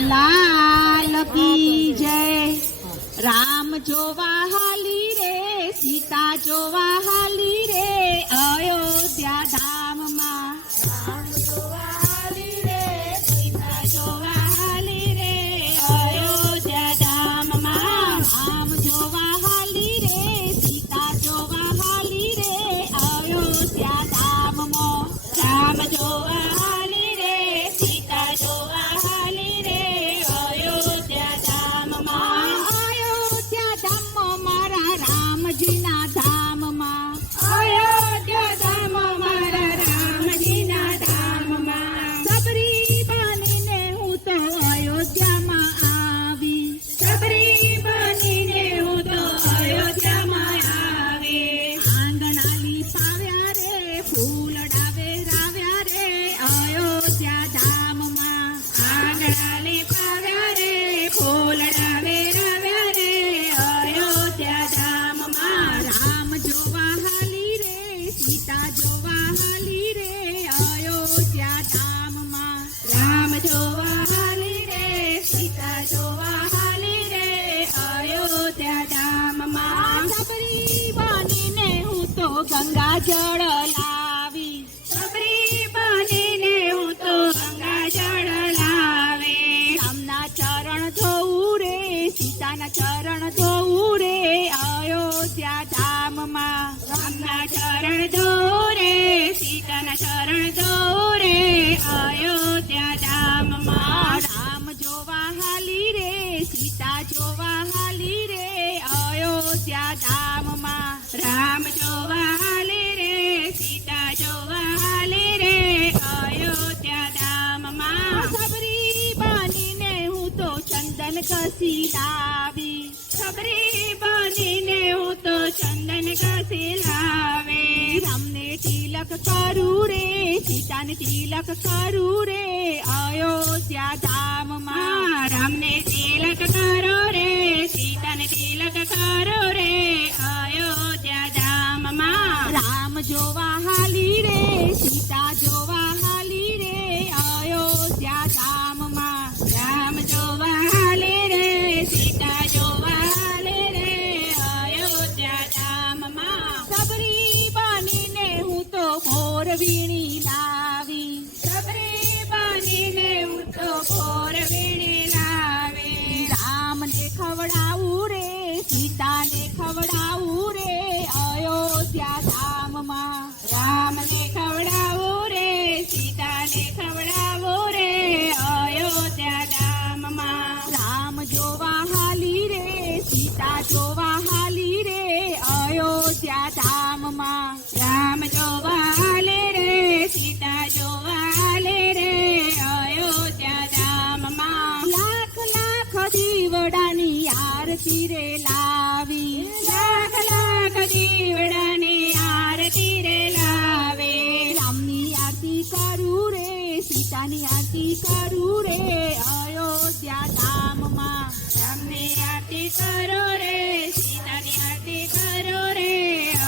लाल की जय। राम जोवा हाली रे सीता जोवा हाली रे अयोध्या धाम मां। राम जोवा हाली रे सीता जोवा हाली रे अयोध्या धाम मां। राम जोवा हाली रे सीता जोवा हाली रे अयोध्या धाम मां। राम जोवा हाली रे सीता जोवा हाली रे अयोध्या धाम मां। अयोध्या धाम मारा रामजीना धाम मां। अयोध्या धाम मारा रामजीना धाम मां। सबरी बनीने હું તો અયોધ્યામાં આવી। सबरी बनीने હું તો અયોધ્યામાં આવી। આંગણાલી પાવ્યા રે ફૂલડા વેરાવ્યા રે અયોધ્યા ધામમાં। આંગણાલી પાવ્યા રે ફૂલડા વેરાવ્યા રે અયોધ્યા ધામમાં। રામ જોવા હાલી રે सीता જોવા હાલી રે અયોધ્યા ધામમાં। રામ જોવા હાલી રે सीता જોવા હાલી રે અયોધ્યા ધામમાં। सबरी બનીને હું તો ગંગા જળ લાવી। सबरी બનીને હું તો ગંગા જળ લાવે। રામના ચરણ ધોવું રે सीताના ચરણ ધોવું રે અયોધ્યા ધામમાં। રામના ચરણ ધોવું રે सीताના ચરણ ધોવું રે અયોધ્યા ધામમાં। રામ જોવા હાલી રે सीता જોવા હાલી રે અયોધ્યા ધામમાં। રામ જોવા હાલી રે सीता જોવા હાલી રે અયોધ્યા ધામમાં। सबरी બનીને હું તો ચંદન ઘસી લાવી। सबरी બનીને હું તો ચંદન ઘસી લાવે। રામને તિલક કરું રે सीताને તિલક કરું રે અયોધ્યા ધામમાં। રામને તિલક કરો રે सीताને તિલક કરો રે અયોધ્યા ધામમાં। રામ જોવા હાલી રે सीता જોવા હાલી રે અયોધ્યા ધામમાં। રામ જોવા હાલી રે सीता જોવા હાલી રે અયોધ્યા ધામમાં। सबरी બનીને હું તો મોર વીણી લાવી। सबरी બનીને હું તો મોર વીણી લાવે। રામને ખવડાવું રે सीताને ખવડાવું રે અયોધ્યા ધામમાં। રામને ખવડાવું રે सीताने ખવડાવું રે અયોધ્યા ધામમાં। રામ જોવા હાલી રે सीता જોવા હાલી રે અયોધ્યા ધામમાં। રામ જોવા હાલે રે सीता જોવા હાલે રે અયોધ્યા ધામમાં। લાખ લાખ દીવડાની આરતી રે લાવી। લાખ લાખ દીવડાની આરતી રે લાવે। રામની આરતી કરું રે सीताની આરતી કરું રે અયોધ્યા ધામમાં। રામની આરતી કરો રે सीताની આરતી કરો રે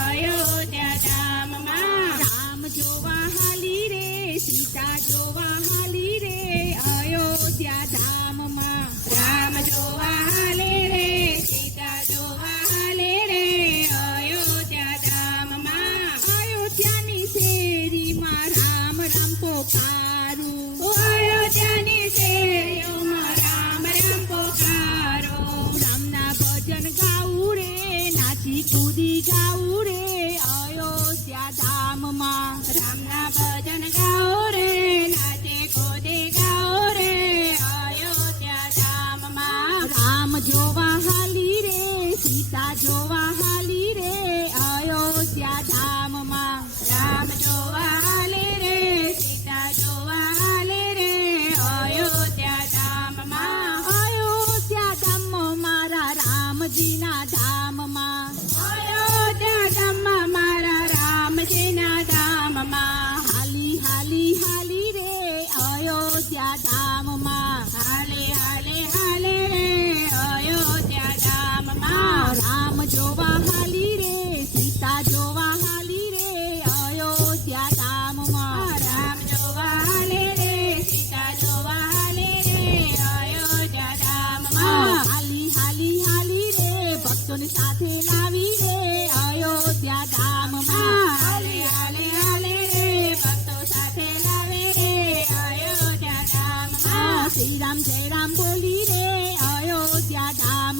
અયોધ્યા ધામમાં। રામ જોવા હાલી રે सीता જોવા હાલી રે અયોધ્યા ધામમાં। રામ જોવા હાલે રે सीता જોવા હાલે રે અયોધ્યા ધામમાં। અયોધ્યાની શેરીમાં રામ રામ પોકારું। અયોધ્યાની શેરી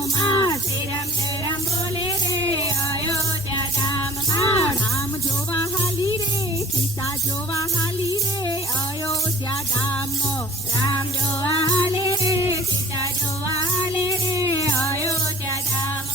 ધામમાં શ્રી રામ જય રામ બોલે રે અયોધ્યા ધામમાં રામ જોવા હાલી રે સીતા જોવા હાલી રે અયોધ્યા ધામમાં રામ જોવા હાલે રે સીતા જોવા હાલે રે અયોધ્યા ધામ